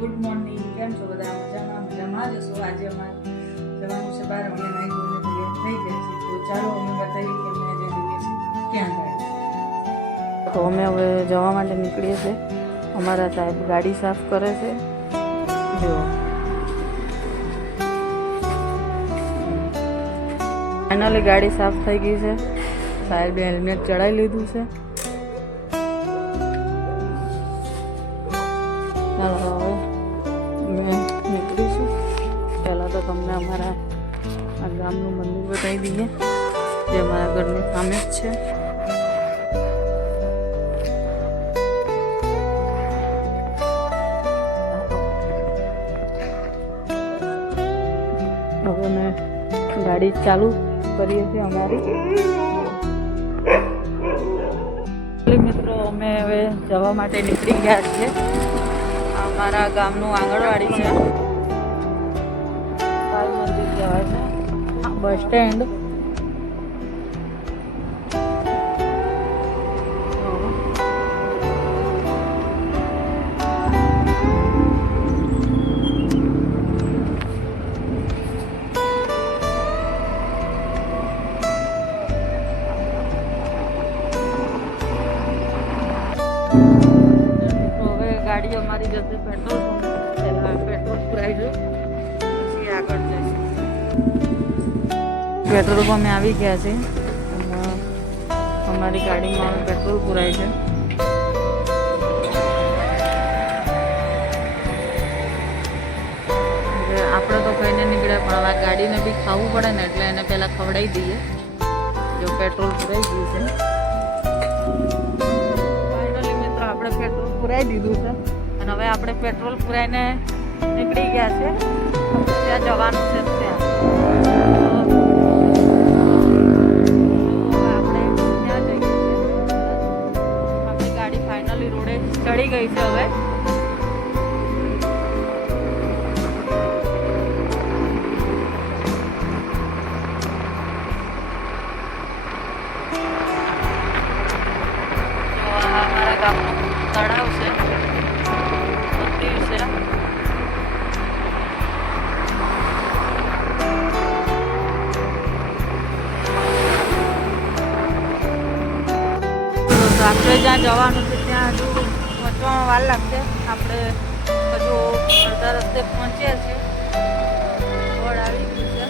Good morning, કેમ છો બધા? મજામાં જશો? આજે અમારે જવાનું છે બહાર. અમે નાઈ ધોઈને તૈયાર થઈ ગયા છીએ, તો ચાલો અમે બતાવીએ કે અમે આજે જઈએ છીએ ક્યાં ગયા. તો અમે હવે જવા માટે નીકળીએ છીએ. અમારા સાહેબ ગાડી સાફ કરે છે. જો ફાઇનલી ગાડી સાફ થઈ ગઈ છે. સાહેબે હેલ્મેટ ચડાવી લીધું છે. ચાલો હવે નીકળીશું. પહેલાં તો તમને અમારા આ ગામનું મંદિર બતાવી દઈએ, જે અમારા ઘરની સામે જ છે. હવે અમે ગાડી ચાલુ કરીએ છીએ અમારી. મિત્રો, અમે હવે જવા માટે નીકળી ગયા છીએ. અમારા ગામનું આંગણવાડી છે, બાલ મંદિર કહેવાય છે. Bus stand. ગાડી અમારી જશે પેટ્રોલ પંપ. પેટ્રોલ પુરાઈ પછી આગળ જઈશું. પેટ્રોલ પંપે આવી ગયા છે. અમારી ગાડીમાં પેટ્રોલ પુરાય છે. આપણે તો કહીને નીકળ્યા, પણ હવે ગાડીને બી ખાવું પડે ને, એટલે એને પહેલાં ખવડાવી દઈએ. જો પેટ્રોલ પુરાઈ ગયું છે. આપણે પેટ્રોલ પુરાઈ દીધું છે અને હવે આપણે પેટ્રોલ પુરાઈને નીકળી ગયા છે. ત્યાં જવાનું છે. ત્યાં આપણે ત્યાં જઈએ છીએ. આપણી ગાડી ફાઇનલી રોડે ચડી ગઈ છે. હવે અમારા ગામનું તળાવ છે, મંદિર છે. તો આપણે જ્યાં જવાનું છે ત્યાં હજુ પહોંચવામાં વાર લાગશે. આપણે હજુ અડધા રસ્તે પહોંચ્યા છીએ. રોડ આવી ગયું છે.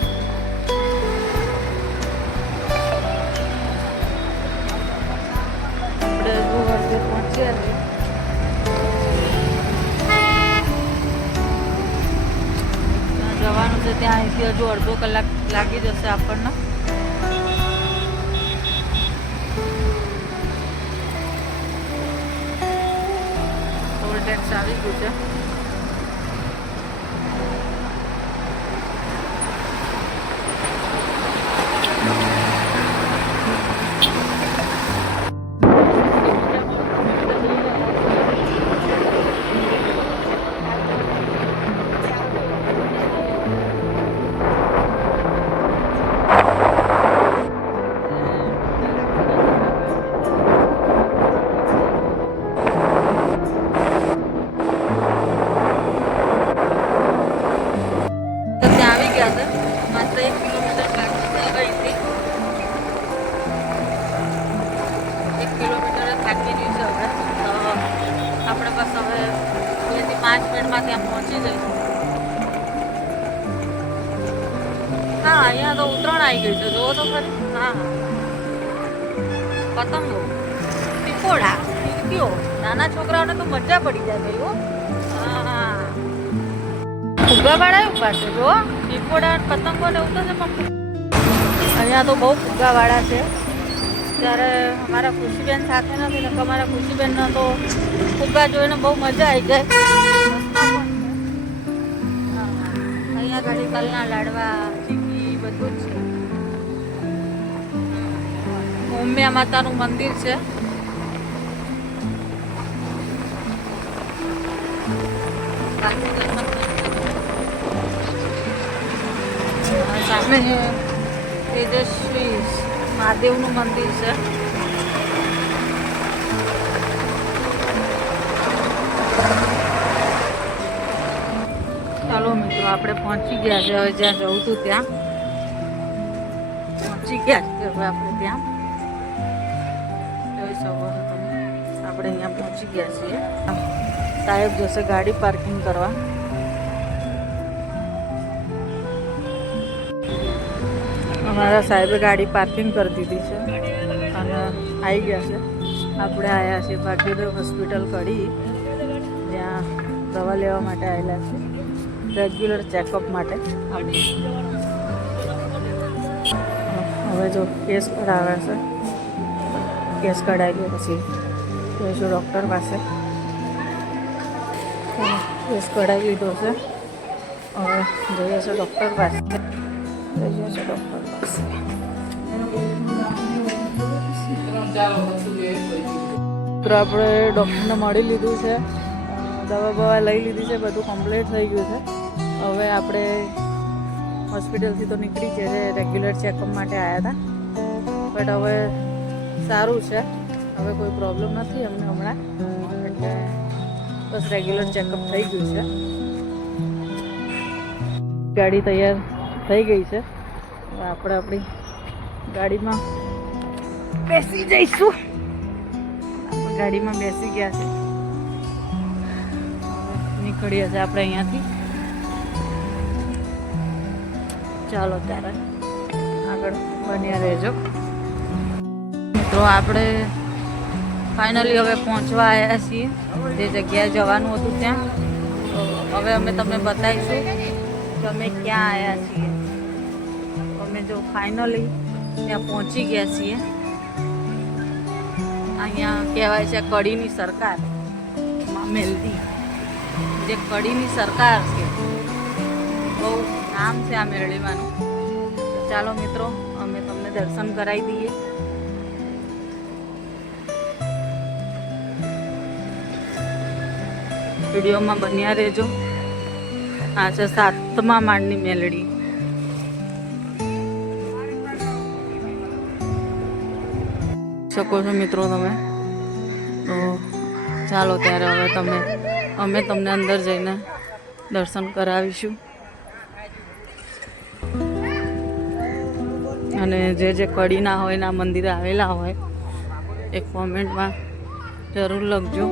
આપણે હજુ અડધે પહોંચ્યા છીએ. જવાનું છે ત્યાં. અહીંથી હજુ અડધો કલાક લાગી જશે આપણને. ટોલ ટેક્સ આવી ગયું છે. માત્ર 1 કિલોમીટર બાકી છે. અહીંથી 1 કિલોમીટર થાકી ગયું છે. હવે તો આપણે બસ હવે 2 થી 5 મિનિટમાં ત્યાં પહોંચી જઈશું. હા, અહીંયા તો ઉતરાણ આવી ગઈ છે. જોવો તો ખરી. હા, પતંગો, ટીકોડા, ફીરકીઓ. નાના છોકરાઓને તો મજા પડી જાય ભાઈઓ. હા, ફુગ્ગાવાળા ઉભા છે. જો ટીકોડા પતંગો ને એવું તો છે, પણ અહીંયા તો બહુ ફુગ્ગાવાળા છે. ત્યારે અમારા ખુશીબેન સાથે નથી ને, અમારા ખુશીબેનને તો ફુગ્ગા જોઈને બહુ મજા આવી જાય. અહીંયા ઘણી તલના લાડવા, ચીકી બધું જ છે. ઉમિયા માતાનું મંદિર છે. સામે તેજસ્વી મહાદેવનું મંદિર છે. આપણે પહોંચી ગયા છે, હવે જ્યાં જવું હતું ત્યાં પહોંચી ગયા છે. હવે આપણે ત્યાં જોઈ શકો છો તમે, આપણે અહીંયા પહોંચી ગયા છીએ. સાહેબ જશે ગાડી પાર્કિંગ કરવા. અમારા સાહેબે ગાડી પાર્કિંગ કરી દીધી છે અને આવી ગયા છે. આપણે આવ્યા છીએ ભાગ્યોદય હોસ્પિટલ કડી, જ્યાં દવા લેવા માટે આવેલા છે, રેગ્યુલર ચેકઅપ માટે. હવે જો કેસ કઢાવે છે, કેસ કઢાવી પછી જઈશું ડૉક્ટર પાસે. કેસ કઢાવી લીધો છે, હવે જઈએ છીએ ડૉક્ટર પાસે. જઈએ છીએ ડૉક્ટર પાસે. તો આપણે ડૉક્ટરને મળી લીધું છે, દવા બવા લઈ લીધી છે, બધું કમ્પ્લીટ થઈ ગયું છે. હવે આપણે હોસ્પિટલથી તો નીકળી છે, રેગ્યુલર ચેકઅપ માટે આવ્યા હતા, બટ હવે સારું છે, હવે કોઈ પ્રોબ્લેમ નથી અમને હમણાં, એટલે બસ રેગ્યુલર ચેકઅપ થઈ ગયું છે. ગાડી તૈયાર થઈ ગઈ છે, હવે આપણે આપણી ગાડીમાં બેસી જઈશું. ગાડીમાં બેસી ગયા છે, નીકળીએ છીએ આપણે અહીંયાથી. ચાલો ત્યારે આગળ બન્યા રહેજો મિત્રો. આપણે ફાઇનલી હવે પહોંચવા આવ્યા છીએ જે જગ્યાએ જવાનું હતું ત્યાં. તો હવે અમે તમને બતાવીશું કે અમે ક્યાં આવ્યા છીએ. અમે જો ફાઇનલી ત્યાં પહોંચી ગયા છીએ. અહીંયા કહેવાય છે કડીની સરકાર મેલડી, જે કડીની સરકાર છે, બહુ નામ છે આ મેળવીવાનું. તો ચાલો મિત્રો, અમે તમને દર્શન કરાવી દઈએ. વિડીયોમાં બન્યા રહેજો. આ છે 7મા માળની મેલડી. શકો છો મિત્રો તમે. તો ચાલો ત્યારે હવે અમે તમને અંદર જઈને દર્શન કરાવીશું. અને જે કડીના હોય ના મંદિરે આવેલા હોય એ કોમેન્ટમાં જરૂર લખજો.